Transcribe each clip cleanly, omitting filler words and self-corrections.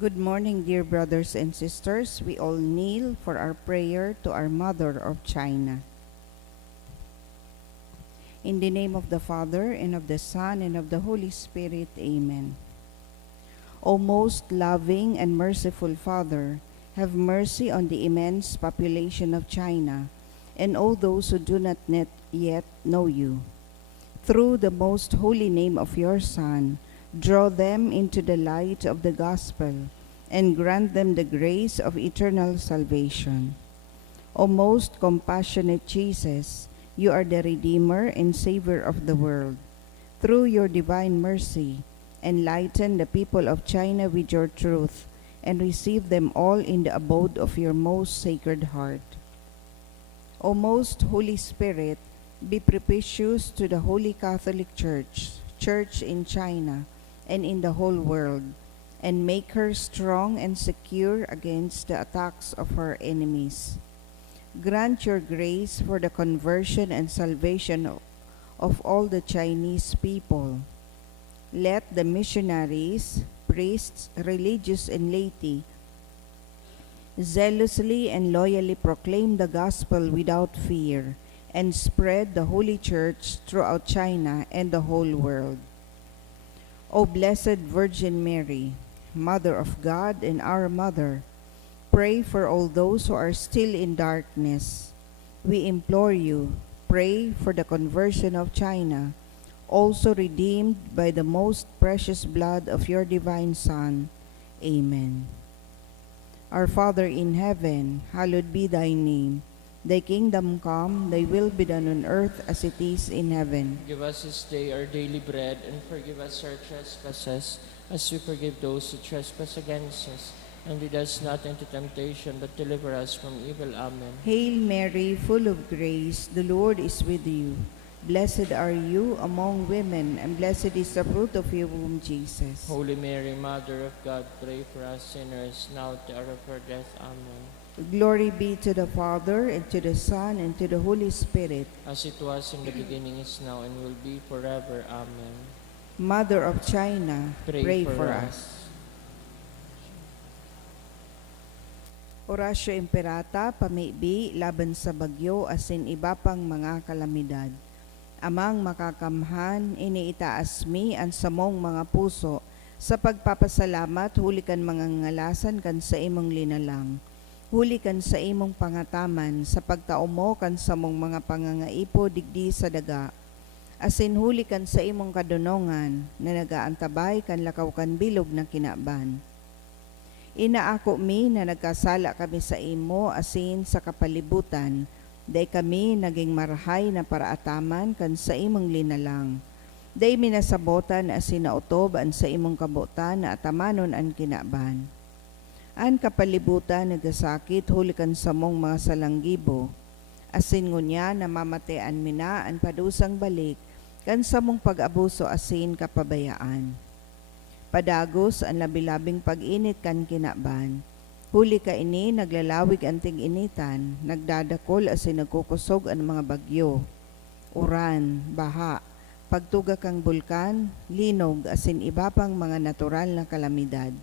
Good morning, dear brothers and sisters. We all kneel for our prayer to our Mother of China. In the name of the Father, and of the Son, and of the Holy Spirit, Amen. O most loving and merciful Father, have mercy on the immense population of China and all those who do not yet know you. Through the most holy name of your Son, draw them into the light of the gospel and grant them the grace of eternal salvation. O most compassionate Jesus, you are the Redeemer and Savior of the world. Through your divine mercy, enlighten the people of China with your truth and receive them all in the abode of your most sacred heart. O most Holy Spirit, be propitious to the Holy Catholic Church in China, and in the whole world, and make her strong and secure against the attacks of her enemies. Grant your grace for the conversion and salvation of all the Chinese people. Let the missionaries, priests, religious, and laity zealously and loyally proclaim the gospel without fear and spread the Holy Church throughout China and the whole world. O Blessed Virgin Mary, Mother of God and our Mother, pray for all those who are still in darkness. We implore you, pray for the conversion of China, also redeemed by the most precious blood of your divine Son. Amen. Our Father in heaven, hallowed be thy name. Thy kingdom come, thy will be done on earth as it is in heaven. Give us this day our daily bread, and forgive us our trespasses, as we forgive those who trespass against us. And lead us not into temptation, but deliver us from evil. Amen. Hail Mary, full of grace, the Lord is with you. Blessed are you among women, and blessed is the fruit of your womb, Jesus. Holy Mary, Mother of God, pray for us sinners, now at the hour of our death. Amen. Glory be to the Father, and to the Son, and to the Holy Spirit. As it was in the beginning, is now, and will be forever. Amen. Mother of China, pray for us. Oratio Imperata, pamibi, laban sa bagyo, asin iba pang mga kalamidad. Amang makakamhan, iniitaas mi ang samong mga puso, sa pagpapasalamat, huli kan mga ngalasan kan sa imong linalang. Huli kan sa imong pangataman, sa pagtaumo kan sa mong mga pangangaipo digdi sa daga. Asin huli kan sa imong kadunongan, na nagaantabay kan lakaw kan bilog na kinaban. Inaako mi na nagkasala kami sa imo, asin sa kapalibutan, day kami naging marahay na paraataman kan sa imong linalang. Day minasabotan asin nautob an sa imong kabutan na atamanon an kinaban. An kapalibutan nagasakit huli kan sa mong mga salanggibo. Asin ngunya namamatean mina an padusang balik kan sa mong pag-abuso asin kapabayaan. Padagos ang labilabing pag-init kan kinaban. Huli ka ini, naglalawig ang tig-initan, nagdadakol asin nagkukusog ang mga bagyo, uran, baha, pagtuga kang bulkan, linog asin iba pang mga natural na kalamidad.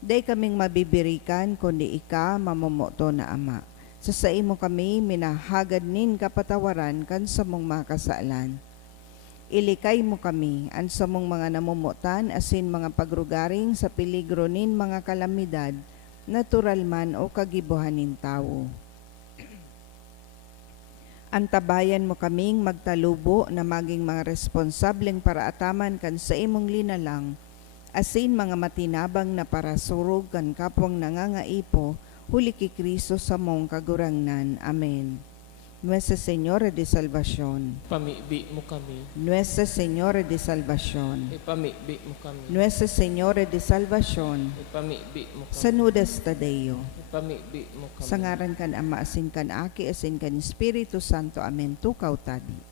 Day kaming mabibirikan kundi ika mamomoto na Ama. Sa imo kami minahagad nin kapatawaran kan sa mong mga kasaalan. Ilikay mo kami an sa mong mga namumutan asin mga pagrugaring sa peligro nin mga kalamidad, natural man o kagibuhanin tao. Antabayan mo kaming magtalubo na maging mga responsableng paraataman kan sa imong linalang, asin mga matinabang na parasurog kan kapwang nangangaipo, huli ki Kristo sa mong kagurangnan. Amen. Nuestra Señora de Salvación. Pamibi mo kami. Nuestra Señora de Salvación. Ipamibi mo kami. Nuestra Señora de Salvación. Ipamibi mo kami. Sanudas Tadeo. Ipamibi mo kami. Sa ngaran kan Ama, asin kan Aki, asin kan Espiritu Santo. Amen. Tukaw tabi.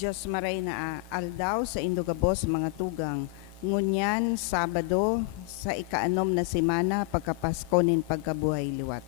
Diyos maray na aldaw sa Indogabos mga tugang. Ngunyan, Sabado, sa ikaanom na semana, pagkapasko nin pagkabuhay liwat.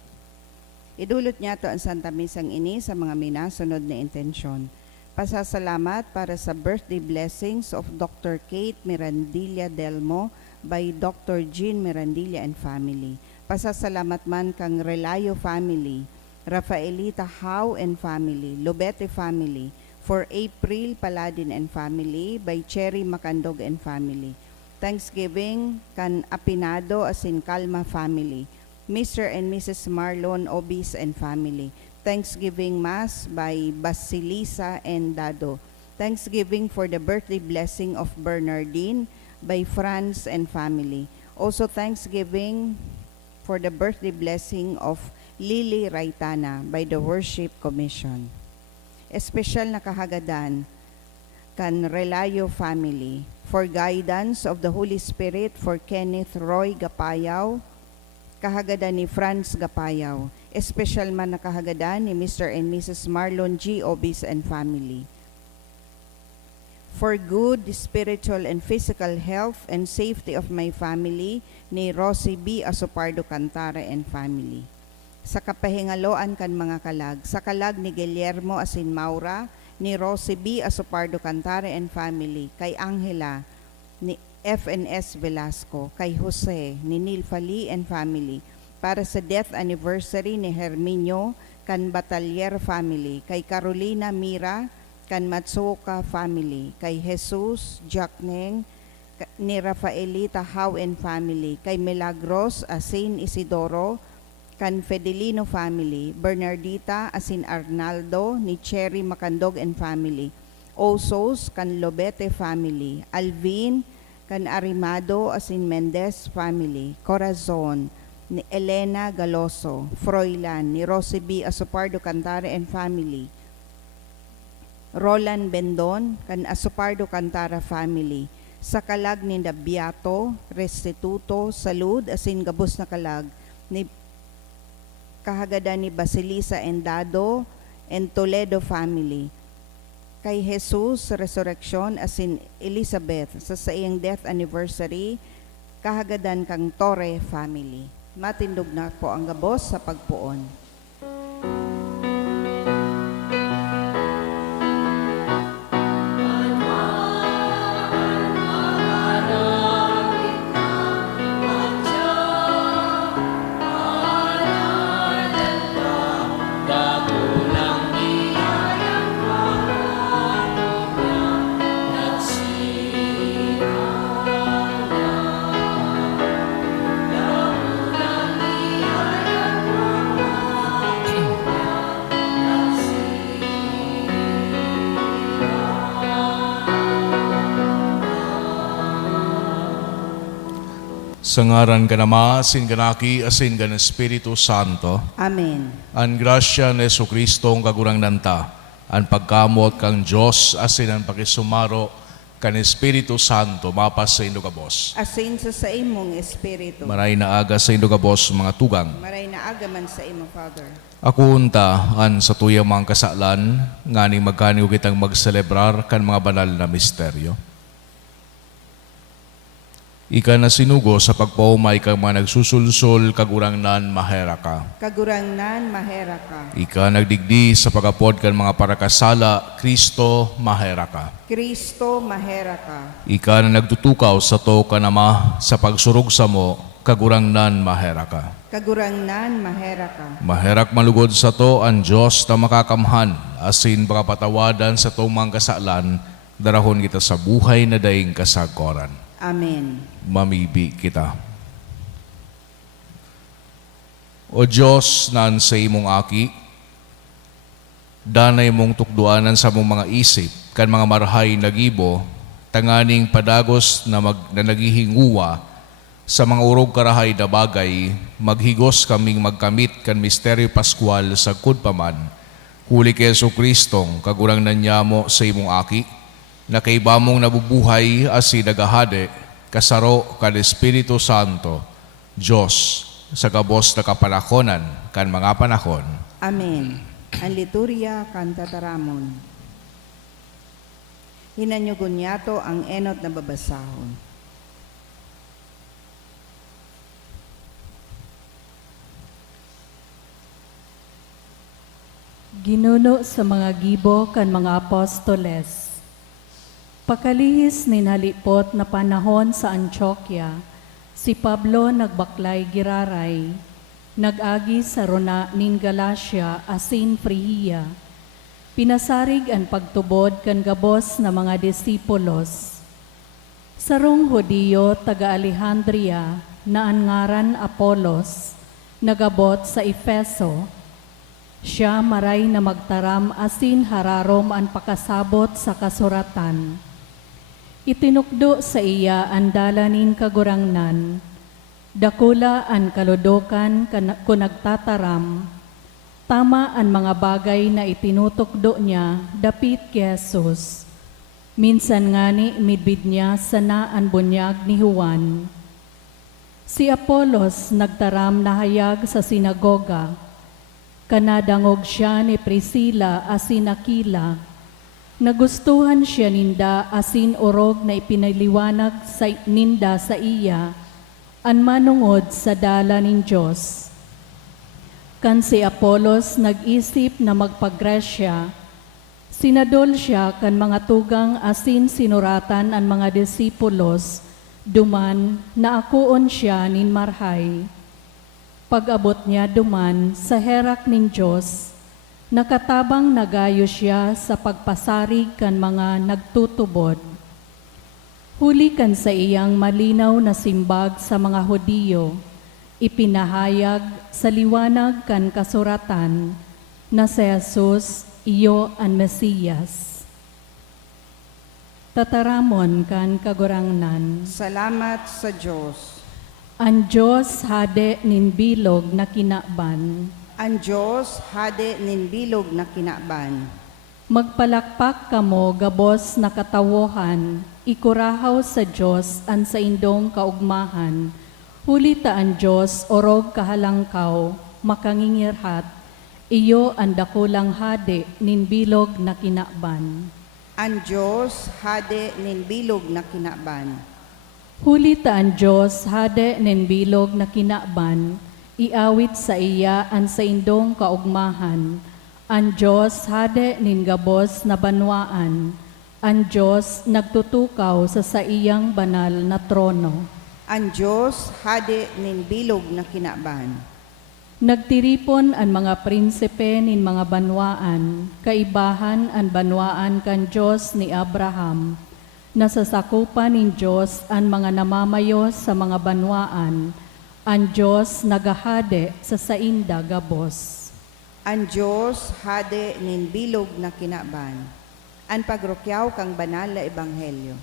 Idulot niya to ang Santa Misang ini sa mga minasunod na intensyon. Pasasalamat para sa birthday blessings of Dr. Kate Mirandilla Delmo by Dr. Jean Mirandilla and family. Pasasalamat man kang Relayo family, Rafaelita How and family, Lobete family, for April Paladin and family by Cherry Macandog and family. Thanksgiving kan Apinado asin Calma family, Mr. and Mrs. Marlon Obis and family. Thanksgiving Mass by Basilisa and Dado. Thanksgiving for the birthday blessing of Bernardine by Franz and family. Also Thanksgiving for the birthday blessing of Lily Raitana by the Worship Commission. Espesyal na kahagadan kan Relayo family for guidance of the Holy Spirit for Kenneth Roy Gapayaw, kahagadan ni Franz Gapayaw. Espesyal man na kahagadan ni Mr. and Mrs. Marlon G. Obis and family. For good spiritual and physical health and safety of my family ni Rosie B. Asopardo Cantara and family. Sa kapahingaloan kan mga kalag, sa kalag ni Guillermo Asin Maura, ni Rosie B. Asopardo Cantare and family, kay Angela, ni FNS Velasco, kay Jose, ni Nilfali and family, para sa death anniversary ni Herminio, kan Batalier family, kay Carolina Mira, kan Matsuoka family, kay Jesus, Jackneng, ni Rafaelita How and family, kay Milagros Asin Isidoro, kan Fedelino family, Bernardita asin Arnaldo, ni Cherry Macandog and family, Osos kan Lobete family, Alvin kan Arimado asin Mendez family, Corazon ni Elena Galoso, Froilan ni Rosie B. Asopardo Cantare and family, Roland Bendon kan Asopardo Cantara family, sa kalag ni Dabiato, Restituto, Salud asin gabos na kalag ni kahagadan ni Basilisa and Dado and Toledo family, kay Jesus Resurrection asin Elizabeth sa iyang death anniversary, kahagadan kang Torre family. Matindog na po ang gabos sa pagpuon. Sa ngaran ka Ama, asin ganaki, asin gan Espiritu Santo, Amen. an grasya ni Jesucristo ang kagurang nanta, an pagkamot kang Diyos, asin ang pakisumaro, kan Espiritu Santo, mapas sa Indogabos. Asin sa imong espiritu. Maray na aga sa Indogabos, mga tugang. Maray na agaman sa imo, Father. Ako unta, an sa tuyang mga kasalan, nganing magkaniw kitang magselebrar kan mga banal na misteryo. Ika na sinugo sa pagpaumay kang mga nagsusulsol, kagurang nan mahera ka. Kagurangnan mahera ka. Ika nagdigdi sa pagapod kan mga parakasala, Kristo mahera ka. Kristo mahera ka. Ika na nagtutukaw sa to kanama sa pagsurog sa mo, kagurang nan mahera ka. Kagurangnan mahera ka. Maherak malugod sa to ang Diyos na makakamhan, asin pakapatawadan sa to mga kasalan, darahon kita sa buhay na daing kasagkoran. Amen. Mamibi kita. O Diyos, nan sa imong aki, danay mong tukduanan sa mong mga isip, kan mga marhay nagibo, tanganing padagos na naghihinguwa sa mga urog karahay na bagay, maghigos kaming magkamit kan misteryo Pascual sa kudpaman, huli kay Jesucristong kagurang nanyamo sa imong aki, na kay bamong nabubuhay asi nagahade, kasaro kan Espiritu Santo, Diyos, sa gabos na kapanahonan, kan mga panahon. Amen. Ang liturya kan tataramon. Hinanyugon niyato ang enot na babasahon. Ginuno sa mga gibo kan mga apostoles. Pakalihis nin halipot na panahon sa Antioquia, si Pablo nagbaklay giraray, nag-agi sa rona nin Galacia asin Frigia. Pinasarig ang pagtubod kan gabos na mga disipulos. Sarong Hudiyo taga Alejandria na ang ngaran Apolos, nagabot sa Efeso. Siya maray na magtaram asin hararom ang pakasabot sa kasuratan. Itinukdo sa iya ang dalanin kagurangnan, dakula ang kaludokan kung nagtataram, tama ang mga bagay na itinutukdo niya dapit kay Jesus. Minsan ngani midbid niya sana ang bunyag ni Juan. Si Apolos nagtaram na hayag sa sinagoga, kanadangog siya ni Priscilla asin Aquila. Nagustuhan siya ninda asin orog na ipinaliwanag sa ninda sa iya, an manungod sa dala nin Diyos. Kan si Apolos nag-isip na magpagresya, sinadol siya kan mga tugang asin sinuratan ang mga disipulos, duman na akuon siya nin marhay. Pag-abot niya duman sa herak nin Diyos, nakatabang nagayo siya sa pagpasarig kan mga nagtutubod. Huli kan sa iyang malinaw na simbag sa mga Hudiyo, ipinahayag sa liwanag kan kasuratan na si Jesus iyo ang Mesiyas. Tataramon kan kagurangnan. Salamat sa Diyos. Ang Diyos hade nin bilog na kinaban. Ang Diyos hade nin bilog na kinaban. Magpalakpak kamo gabos na katawohan, ikurahaw sa Diyos an sa indong kaugmahan. Hulita ang Diyos orog kahalangkaw, makangingirhat, iyo ang dakulang hade nin bilog na kinaban. Ang Diyos hade nin bilog na kinaban. Hulita ang Diyos hade nin bilog na kinaban, iawit sa iya ang sa indong kaugmahan. Ang Diyos hade nin gabos na banwaan, ang Diyos nagtutukaw sa iyang banal na trono. Ang Diyos hade nin bilog na kinaban. Nagtiripon ang mga prinsipe nin mga banwaan, kaibahan ang banwaan kan Diyos ni Abraham. Nasasakupan nin Diyos ang mga namamayos sa mga banwaan, ang Diyos nagahade sa sainda gabos. Ang Diyos hade nin bilog na kinaban. Ang pagrukyaw kang banal na ebanghelyo.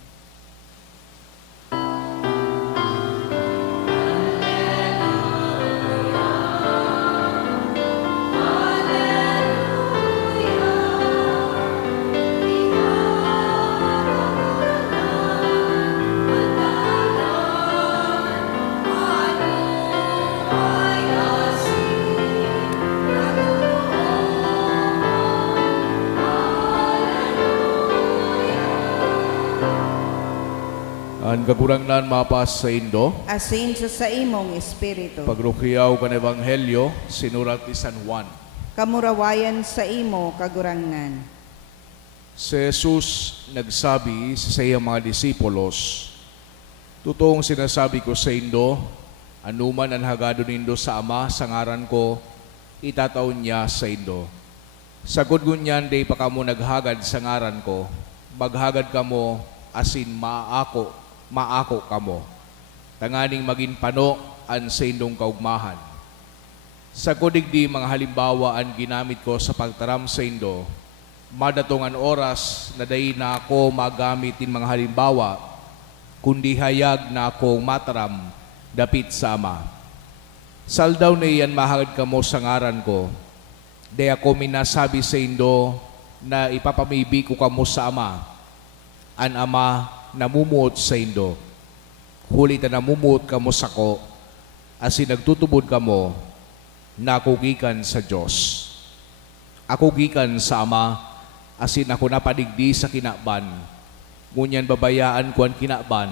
Ang kagurangnan mapas sa Indo, Asin sa imong espiritu. pagrukiyaw kan Ebanghelyo, sinurat ni San Juan. Kamurawayan sa imo kagurangnan. Si Jesus nagsabi sa iyang mga disipulos, "Totoong sinasabi ko sa Indo, anuman ang hagado nindo sa Ama sa ngaran ko, itataon niya sa Indo. Sagod ngunyan, day pa kamo naghagad sa ngaran ko, maghagad kamo asin maako kamo. Tanganing maging pano an sa indong kaugmahan. Sa kudigdi mga halimbawa ang ginamit ko sa pagtaram sa Indo, madatongan oras na day na ako magamitin mga halimbawa, kundi hayag na akong mataram dapit sa Ama. Saldaw na iyan mahagad kamo sa ngaran ko, day ako minasabi sa Indo na ipapamibi ko kamo sa Ama, an Ama namumuot sa Indo. Huli ta namumuot kamo sa ko, asin nagtutubod kamo na ako gikan sa Diyos. Ako gikan sa Ama, asin ako napadigdi sa kinaban, ngunyan babayaan ko ang kinaban,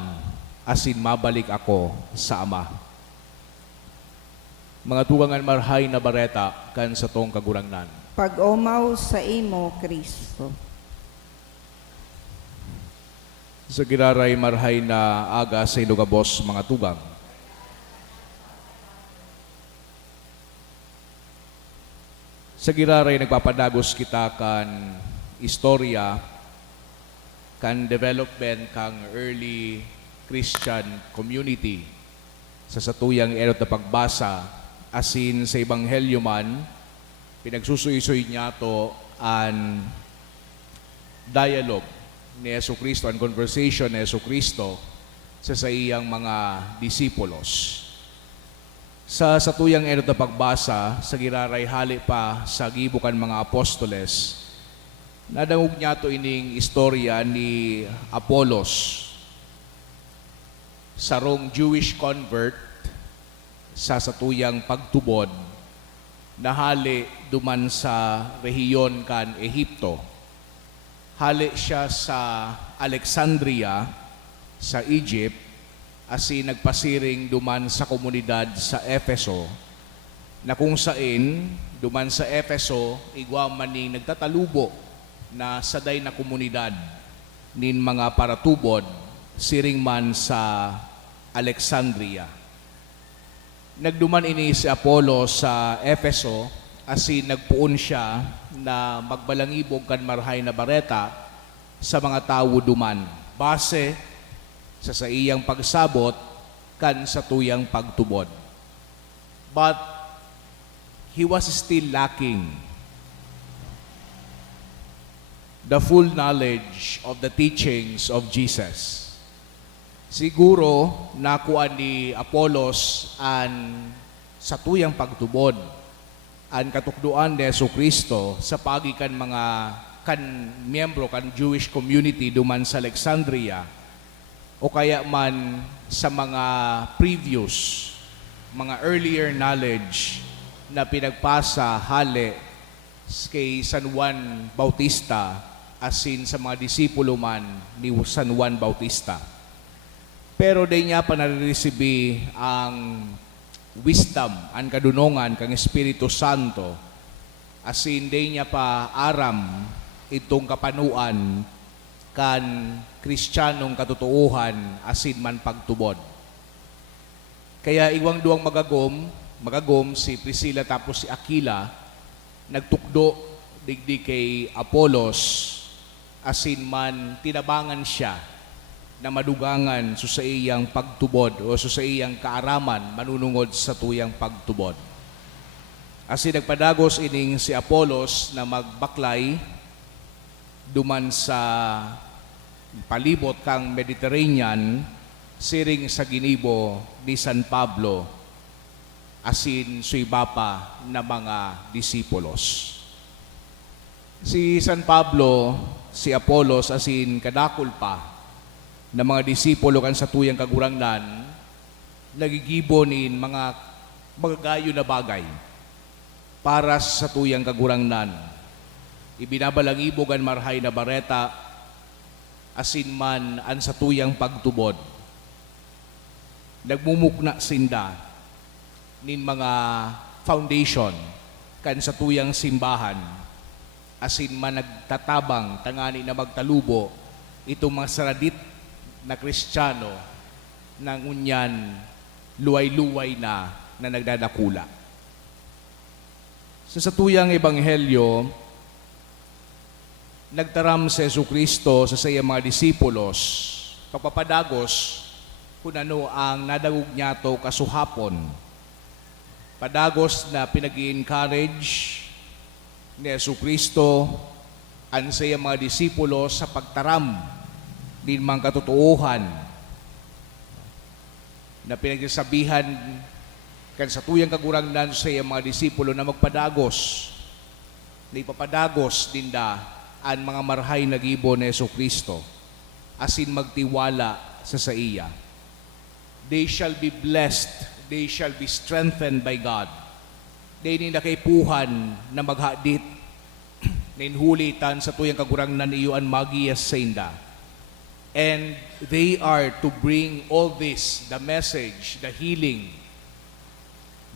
asin mabalik ako sa Ama. Mga tugangan marhay na bareta kan sa tong kagurangnan. Pag-umaw sa imo, Kristo. Sa giraray marhay na aga sa ilugabos mga tugang. Sa giraray nagpapadagos kita kan istorya, kan development kang early Christian community sa satuyang erot na pagbasa asin sa ebanghelyo man pinagsusuisoy niya to an dialogue ni Jesucristo, an conversation ni Jesucristo sa iyang mga disipulos. Sa satuyang erot na pagbasa, sa giraray hali pa sa gibukan mga apostoles, nadangog niya to ining istorya ni Apolos, sarong Jewish convert sa satuyang pagtubod na hali duman sa rehiyon kan Ehipto. Hali siya sa Alexandria sa Egypt asin nagpasiring duman sa komunidad sa Efeso na kung saan duman sa Efeso igwa maning nagtatalubo na saday na komunidad nin mga paratubod siring man sa Alexandria. Nagduman ini si Apollo sa Efeso asin nagpuon siya na magbalangibog kan marhay na bareta sa mga tawo duman base sa iyang pagsabot kan sa tuyang pagtubod. But he was still lacking the full knowledge of the teachings of Jesus. Siguro nakuha ni Apollos an sa tuyang pagtubod ang katukduan ni Jesucristo sa pagikan mga kan miyembro kan Jewish community duman sa Alexandria o kaya man sa mga previous, mga earlier knowledge na pinagpasa hali kay San Juan Bautista asin sa mga disipulo man ni San Juan Bautista. Pero di niya pa nariresibi ang wisdom, ang kadunongan kang Espiritu Santo asin di niya pa aram itong kapanuan kan Kristiyanong katotohan asin man pagtubod. Kaya iwang duwang magagom si Priscilla tapos si Aquila nagtukdo digdi kay Apollos asin man tinabangan siya na madugangan sa iyang pagtubod o sa iyang kaaraman manunungod sa tuyang pagtubod. Asin nagpadagos ining si Apollos na magbaklay duman sa palibot kang Mediterranean siring sa ginibo ni San Pablo asin suibapa na mga disipulos. Si San Pablo, si Apollos asin kadakol pa na mga disipulo kan sa tuyang kagurangnan nagigibonin mga magagayo na bagay para sa tuyang kagurangnan. Ibinabalangibog ang marhay na bareta asin man an sa tuyang pagtubod. Nagmumukna sinda nin mga foundation kan sa tuyang simbahan asin man nagtatabang tangani na magtalubo itong mga saradit na Kristiyano na ngunyan luway-luway na nagdadakula. Sa tuyang ebanghelyo, nagtaram si Jesucristo sa sayang mga disipulos, pagpapadagos kung ano ang nadagog niya to kasuhapon. Padagos na pinag-i-encourage ni Jesucristo ang sayang mga disipulos sa pagtaram din mga katotohan na pinagsasabihan kan sa tuyang kagurangnan sa iyang mga disipulo na magpadagos, na ipapadagos din da ang mga marhay na gibo ni Jesucristo asin magtiwala sa iya. They shall be blessed, they shall be strengthened by God. They ni nakaipuhan na maghadit na inhulitan sa tuyang kagurangnan iyo ang magiyas sa inda. And they are to bring all this, the message, the healing,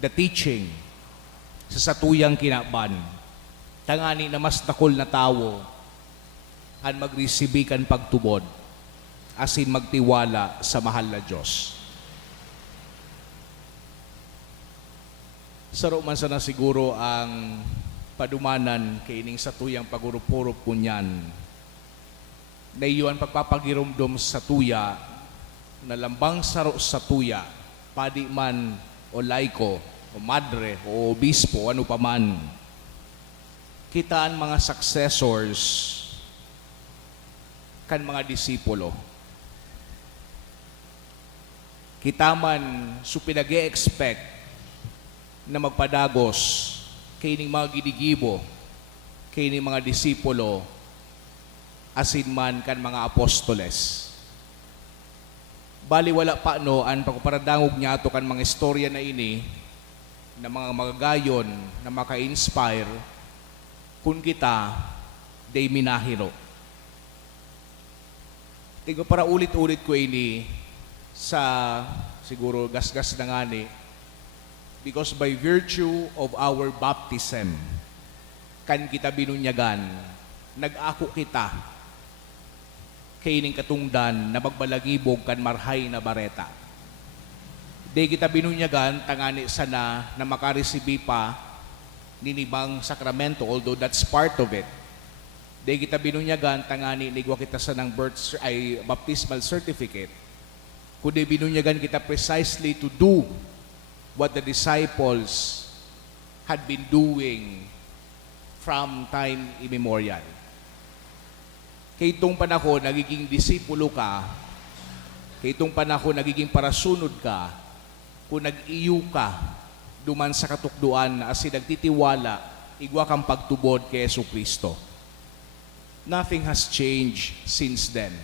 the teaching, sa satuyang kinaban. Tangani na mas dakol na tawo, an magresibi kan pagtubod, asin magtiwala sa mahal na Diyos. Saro man sana siguro ang padumanan kay ining satuyang pagurup-urup kunyan na iyon pagpapagirumdum sa tuya na lambang saro sa tuya, padi man o laiko o madre o obispo, ano pa man, kitaan mga successors kan mga disipulo. Kita man so pinag-e-expect na magpadagos kay ning mga gidigibo, kay ning mga disipulo, asin man kan mga apostoles. Bali wala pa no an pagparadangog niya ato kan mga istorya na ini na mga magagayon na maka-inspire kun kita day minahiro. Tigo para ulit-ulit ko ini sa siguro gasgas na ngani, because by virtue of our baptism kan kita binunyagan, nag-ako kita kay ning katungdan na magbalagibog kan marhay na bareta. Di kita binunyagan tangani sana na makaresibi pa ninibang sakramento, although that's part of it. Di kita binunyagan tangani nigwa kita sa ng baptismal certificate. Kundi binunyagan kita precisely to do what the disciples had been doing from time immemorial. Kay itong panahon, nagiging disipulo ka, kay itong panahon, nagiging parasunod ka, kung nag-iyo ka, duman sa katukduan, as nagtitiwala, igwa kang pagtubod kay Yesu Kristo. Nothing has changed since then.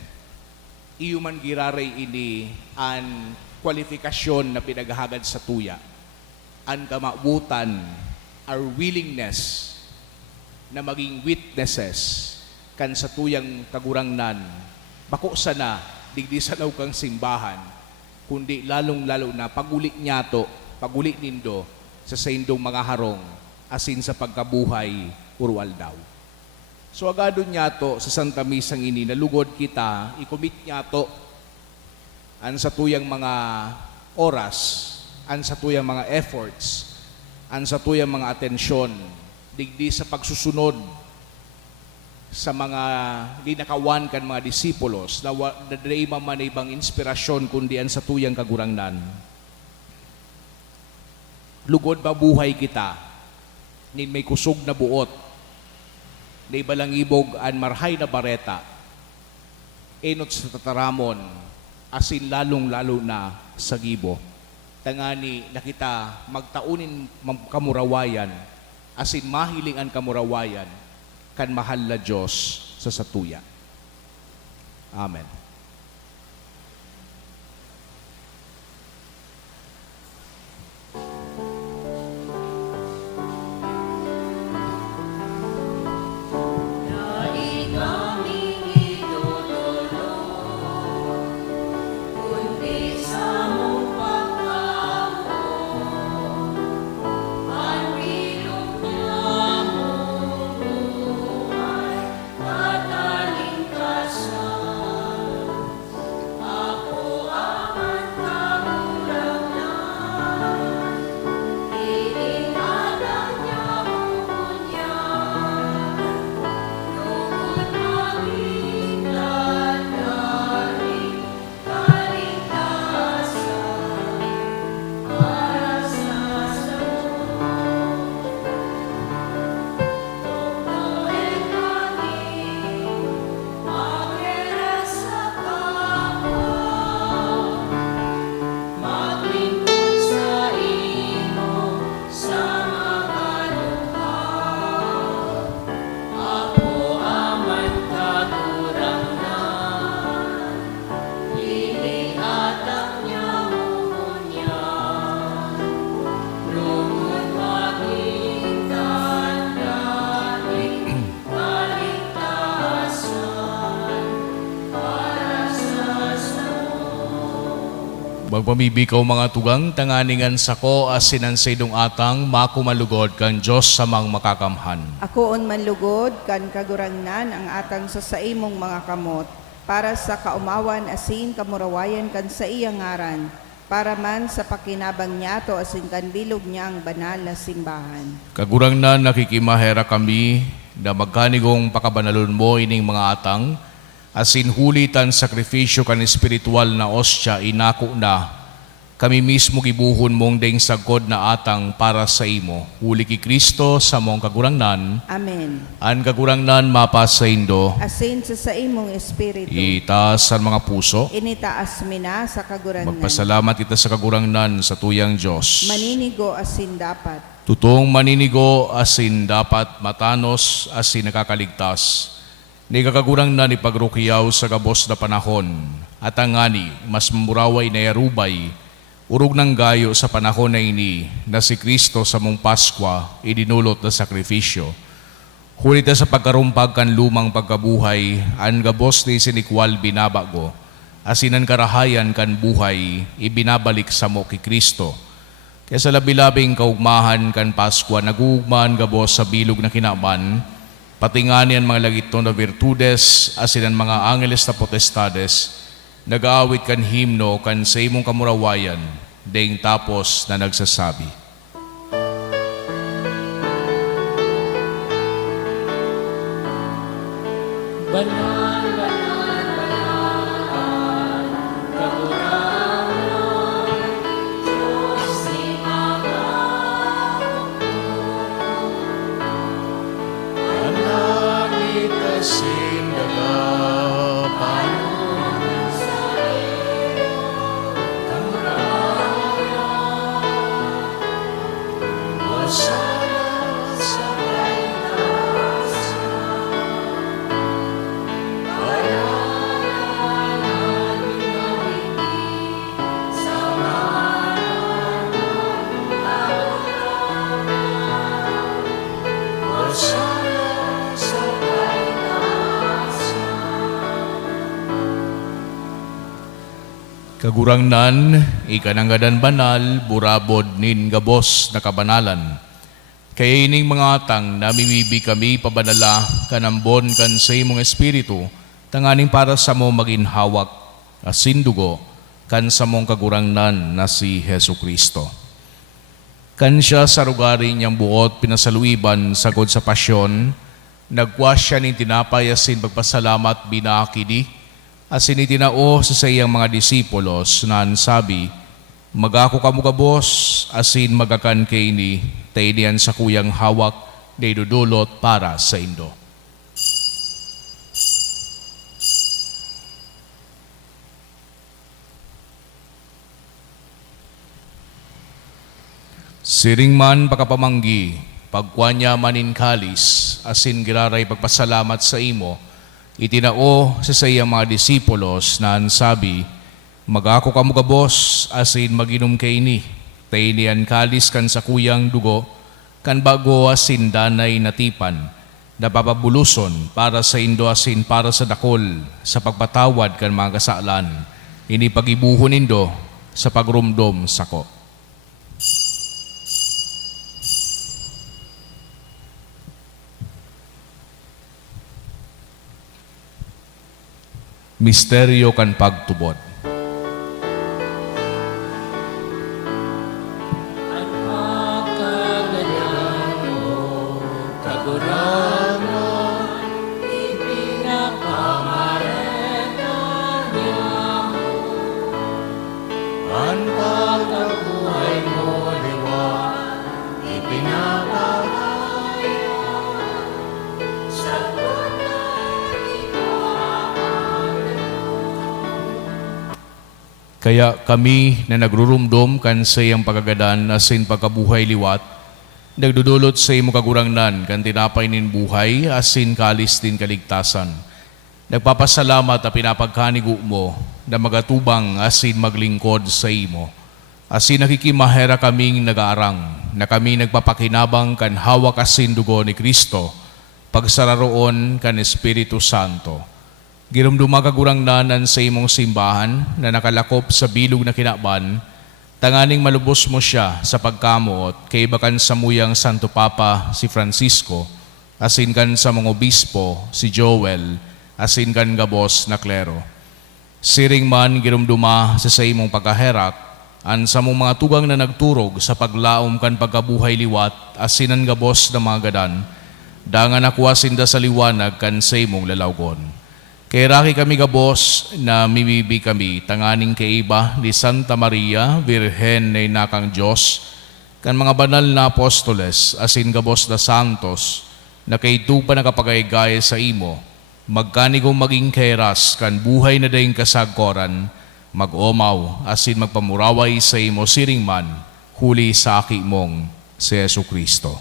Iyo man giraray ini an kwalifikasyon na pinaghagad sa tuya, an kamabutan, our willingness na maging witnesses kan sa tuyang kagurangnan, bako sana, digdi sa kang simbahan, kundi lalong-lalo na pagulit nyato, pagulit nindo sa saindong mga harong, asin sa pagkabuhay, urwal daw. So agado nyato sa Santa Misang ini, nalugod kita, ikomit nyato, an sa tuyang mga oras, an sa tuyang mga efforts, an sa tuyang mga atensyon, digdi sa pagsusunod sa mga linakawan kan mga disipulos na naday man ibang inspirasyon kundi an sa tuyang kagurangnan. Lugod ba buhay kita nin may kusog na buot na ibalangibog an marhay na bareta enot sa tataramon asin lalong-lalo na sa gibo. Tangani na kita magtaunin kamurawayan asin mahiling an kamurawayan kan mahal na Diyos sa satuya. Amen. Magpamibikaw mga tugang, tanganingan sako as sinansaydong atang, makumalugod kang Diyos sa mang makakamhan. Akoon manlugod kan kagurangnan ang atang sa saimong mga kamot, para sa kaumawan asin kamurawayan kan sa iyang ngaran, para man sa pakinabang niya to asin kan bilog niya ang banal na simbahan. Kagurangnan nakikimahera kami, na magkanigong pakabanalon mo ining mga atang, asin hulitan sakripisyo kan espiritual na ostya inako na, kami mismo gibuhon mong deng sagkod na atang para sa imo. Huli ki Kristo sa mong kagurangnan, Amen. an kagurangnan mapas sa indo, Asin sa saimong espiritu, itaas ang mga puso, initaas mi na sa kagurangnan. magpasalamat ita sa kagurangnan sa tuyang Diyos. Maninigo asin dapat, Tutong maninigo asin dapat matanos asin nakakaligtas. Ni kakagurang na ni pagrukiyaw sa gabos na panahon, at ang ngani, mas mamuraway na yarubay, urog ng gayo sa panahon na ini, na si Kristo sa mong Paskwa, idinulot na sakripisyo. Hulita sa pagkarumpag kan lumang pagkabuhay, ang gabos ni sinikwal binabago, asinan karahayan kan buhay, ibinabalik sa mo ki Kristo. Kaya sa labi-labing kaugmahan kan Paskwa, nagugmaan gabos sa bilog na kinaman, patinganian mga lagito na virtudes, asinan mga angeles na potestades, nag-aawit kan himno kan sa imong kamurawayan, ding tapos na nagsasabi. Banal, banal, banal, kagurangnan, Diyos ni Langit asin dagapan, kagurangnan, ikananggadan banal, burabod nin gabos na kabanalan. Kaya ining mga atang namimibi kami pabanala kanambon kan sa imong espiritu, tanganing para sa mo maginhawak, asin dugo, kan sa mong kagurangnan na si Hesu Kristo. Kan siya sa rugarin niyang buot pinasaluiban sagod sa pasyon, nagwas siya ni tinapay asin pagpasalamat binakidi, asin itinao sa sayang mga disipulos na sabi, magako kamo gabos, asin magakan kay ni, tainian sa kuyang hawak, na idudulot para sa indo. Siring man pakapamanggi, pagkuanya manin kalis, asin giraray pagpasalamat sa imo, itinao sa sayang mga disipulos na sabi, magako kamo gabos, asin maginom kay ni, tainian kalis kan sa kuyang dugo, kan bago asin danay natipan, napapabuluson para sa indo asin para sa dakol, sa pagpatawad kan mga kasaalan, ini pagibuhon indo sa pagrumdom sako. Misteryo kan pagtubod. At pagkagalang mo, kagurangnan, ipinapamarena niya mo. Ang pagkabuhay mo liwan, ipinapahaya Sa Kaya kami na nagrurumdom kan sa iyang pagagadan asin pagkabuhay liwat, nagdudulot sa imo kagurangnan kan tinapay nin buhay asin kalis din kaligtasan. Nagpapasalamat at pinapagkanigo mo na magatubang asin maglingkod sa imo. Asin nakikimahera kaming nagaarang na kami nagpapakinabang kan hawak asin dugo ni Kristo, pagsararoon kan Espiritu Santo. Girumduma kagurangnanan sa imong simbahan na nakalakop sa bilog na kinaban, tanganing malubos mo siya sa pagkamuot kay bakan sa muyang Santo Papa si Francisco, asin kan sa mga obispo si Joel, asin kan gabos na klero. Siring man girumduma sa imong pagkaherak, an sa mong mga tugang na nagturog sa paglaom kan pagkabuhay liwat, asin ang gabos na mga gadan, dangan nakuwasin da sa liwanag kan sa imong lalawgon. Kay raki kami gabos na mimibi kami tanganing kaiba ni Santa Maria, Virhen na inakang Diyos, kan mga banal na apostoles, asin gabos na santos, na kay tupa na kapagaygaya sa imo, magkanigong maging keras kan buhay na dayong kasagkoran, mag-omaw, asin magpamuraway sa imo siring man, huli sa aki mong si Yesu Kristo.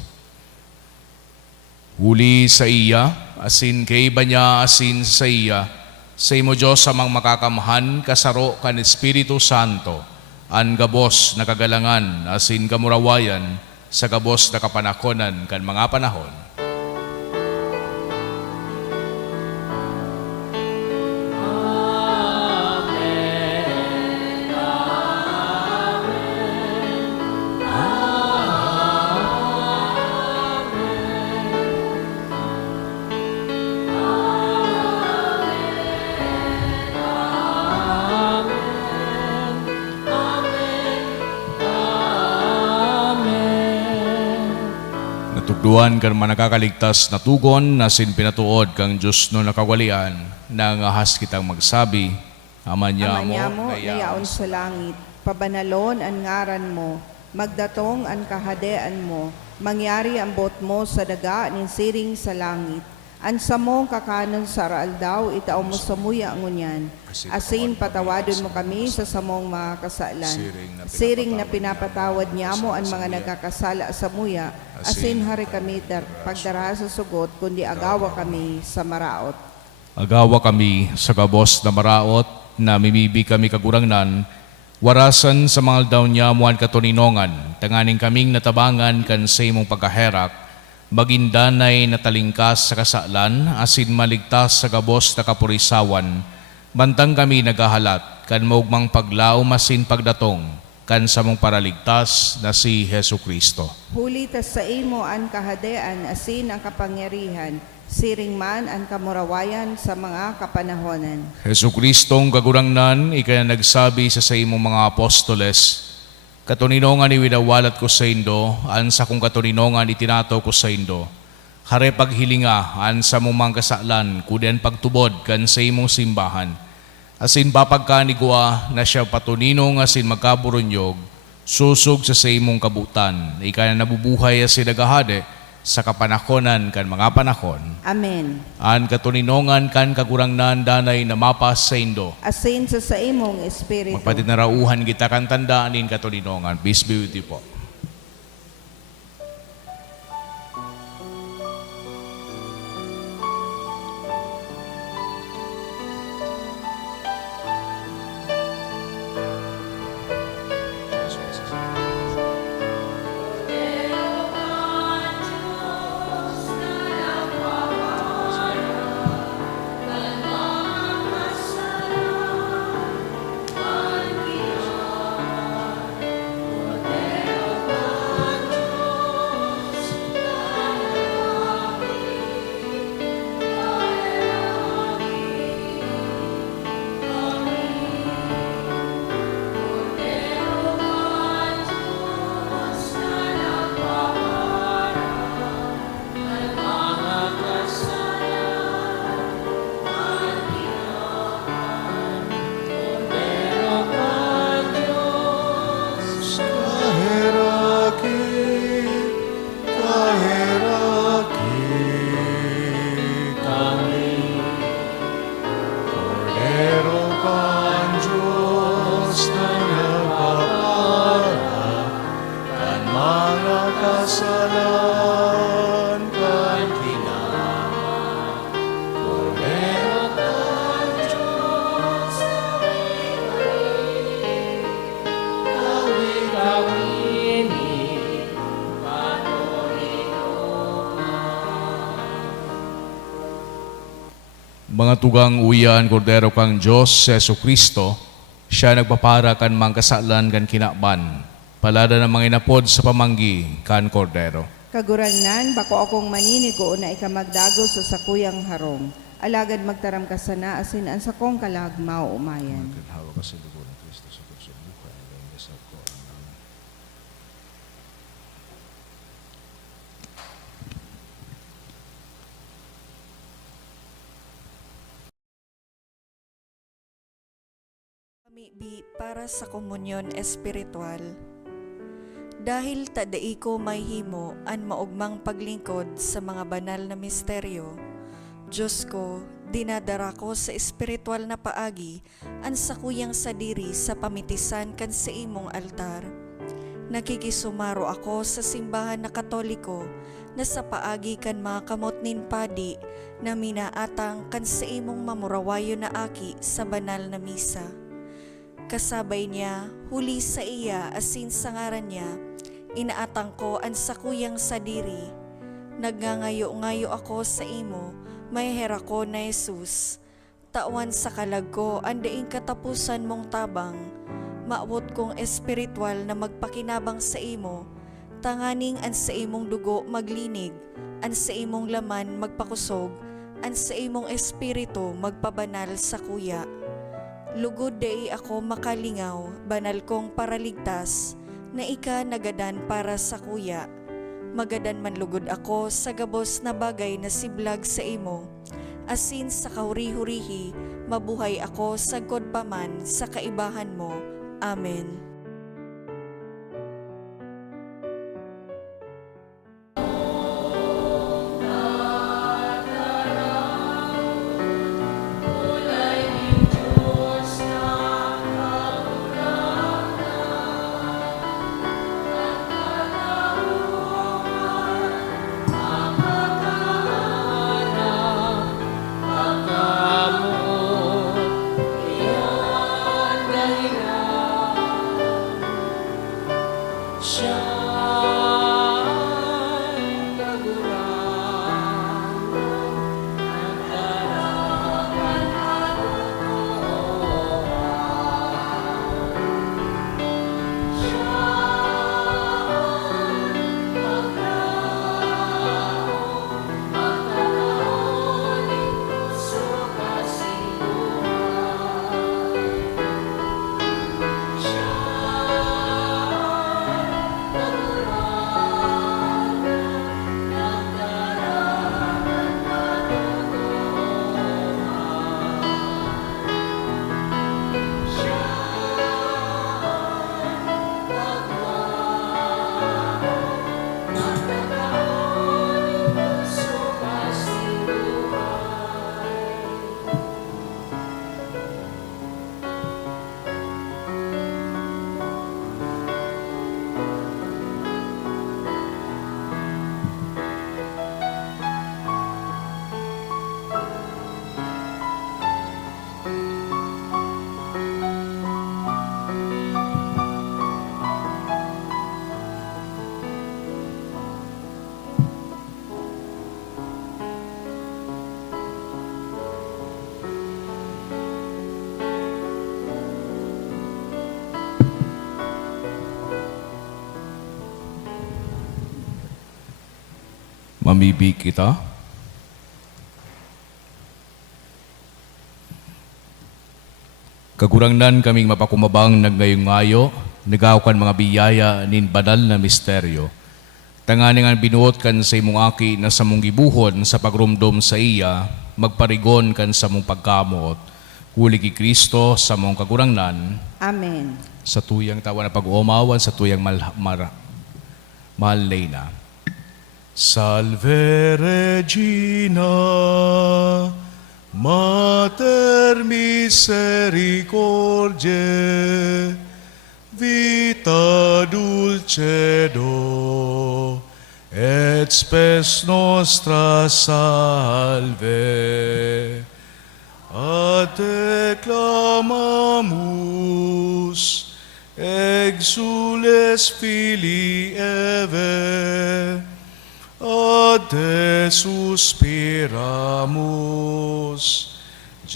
Huli sa iya, asin kay iba niya, asin sa iya, sa imo Diyos amang makakamhan, kasaro kan Espiritu Santo, an gabos na kagalangan, asin kamurawayan, sa gabos na kapanakonan kan mga panahon. Natugduan kan manakakaligtas na tugon na pinatuod kang Diyos no nakawalian na ngahas kitang magsabi, Amanya mo, nayaon sa langit, pabanalon ang ngaran mo, magdatong ang kahadean mo, mangyari ang bot mo sa daga nin siring sa langit. An samong kakanon sa raaldaw, itao mo sa muya ngunyan. Asin patawadon mo kami sa samong mga kasalan. Siring na pinapatawad niya mo ang mga nagkakasala sa muya. Asin hari kami pagdara sa sugot, kundi agawa kami sa maraot. Agawa kami sa gabos na maraot, na mimibi kami kagurangnan, warasan sa mga daw niya muan katuninongan, tanganing kaming natabangan kan sa imong pagkaherak, magindanay na talingkas sa kasalan, asin maligtas sa gabos na kapurisawan, bantang kami nagahalat, kan maugmang paglaom asin pagdatong, kan sa mong paraligtas na si Hesu Kristo. Huli tas sa imo ang kahadean, asin ang kapangyarihan, siring man ang kamurawayan sa mga kapanahonan. Hesu Kristong kagurangnan, ikaya nagsabi sa imong mga apostoles, katuninongan iwinawalat ko sa indo, an sa kong katuninongan itinato ko sa indo. Hare paghilinga, an sa mong mga kasalan, kudian pagtubod kan sa imong simbahan. Asin papagkanigwa na siya patuninong asin magkaburunyog, susog sa imong kabutan, ikaya nabubuhay asin nagahade, sa kapanahonan kan mga panahon. Amen. An katuninongan kan kagurangnan danay na mapas sa indo. Asin sa imong espiritu. Magpatinarauhan kita kan tandaanin katuninongan. Peace be with you po. Mga tugang uyan, Kordero kang Diyos, Yesu Kristo, siya nagpapara kan mga kasalan kan kinakban. Palada ng mga inapod sa pamanggi kan Kordero. Kagurangnan, bako akong maninigo na ikamagdagos sa sakuyang harong. Alagad magtaram ka sana asin ang sakong kalagmao umayan. Hawa ka sa dugo ng Kristo sa puso buhay. Amen. Sa ko. Amen. Pamibi para sa komunyon espiritual. Dahil tadai ko may himo an maugmang paglingkod sa mga banal na misteryo, Diyos ko, dinadara ko sa espiritual na paagi an sakuyang sadiri sa pamitisan kan sa imong altar. Nakikisumaro ako sa simbahan na Katoliko na sa paagi kan mga kamot nin padi na minaatang kan sa imong mamurawayo na aki sa banal na misa. Kasabay niya, huli sa iya asin sa ngaran niya, inaatang ko ang sakuyang sadiri. Nagngangayo-ngayo ako sa imo, may hera ko na Jesus. Tawan sa kalag ko, andaing katapusan mong tabang. Maabot kong espiritual na magpakinabang sa imo, tanganing an sa imong dugo maglinig, an sa imong laman magpakusog, an sa imong espiritu magpabanal sa kuya. Lugod day ako makalingaw, banal kong paraligtas, na ika nagadan para sa kuya. Magadan man lugod ako sa gabos na bagay na siblag sa imo. Asin sa kahuri-hurihi, mabuhay ako sagkod paman sa kaibahan mo. Amen. Mamibig kita. Kagurangnan kaming mapakumabang nagngayo-ngayo, nagawakan mga biyaya nin banal na misteryo. Tanganing ang binuot kan sa imong aki na sa mong gibuhon sa pagrumdom sa iya, magparigon kan sa mong pagkamot. Huli ki Kristo sa mong kagurangnan, Amen. sa tuyang tawa na pag-uumawan, sa tuyang mahal na. Salve Regina, Mater misericordiae, vita dulcedo, et spes nostra salve. A te clamamus, exules filii Eve, a te suspiramus,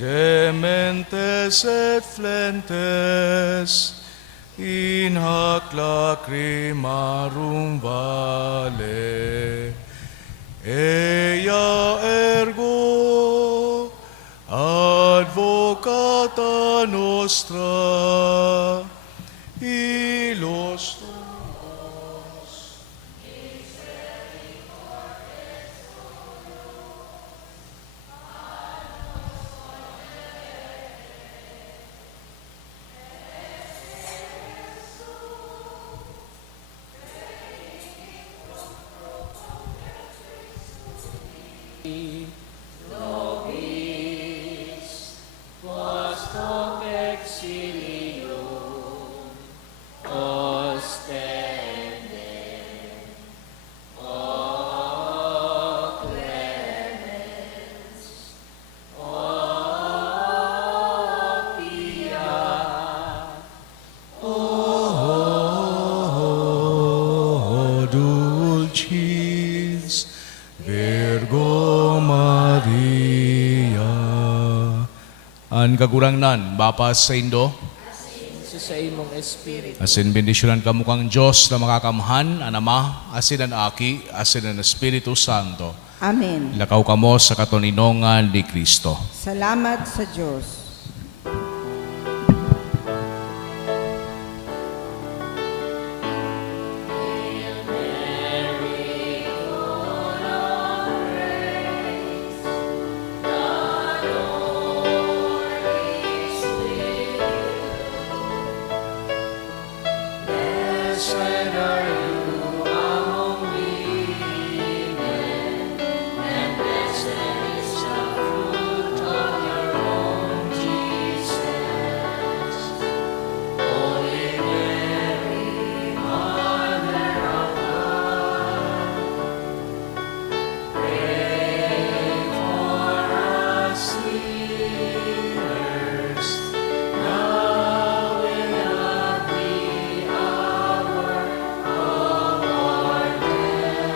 gementes et flentes, in hac lacrimarum vale, ea ergo advocata nostra, ilos Nobis quas hoc exilium ostende, o clemens, o pia, O dulcis Virgo Maria. An kagurangnan, Bapas sa Indo, sa imong espiritu. asin bendisyonan ka mukhang Diyos na makakamhan, an Ama, asin an Aki, asin an Espiritu Santo. Amen. Lakaw kamo sa katuninongan ni Kristo. Salamat sa Diyos. Blessed are you among women, and blessed is the fruit of your womb, Jesus. Holy Mary, Mother of God, pray for us sinners, now and at the hour of our death.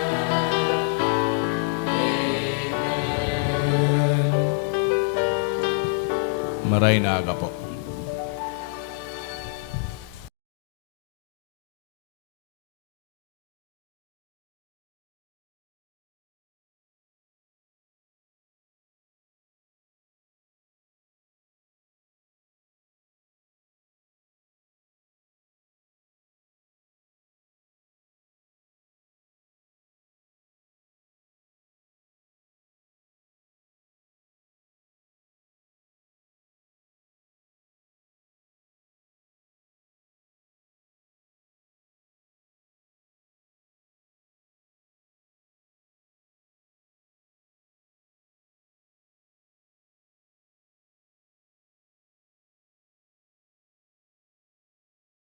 Amen. Maray na aga po.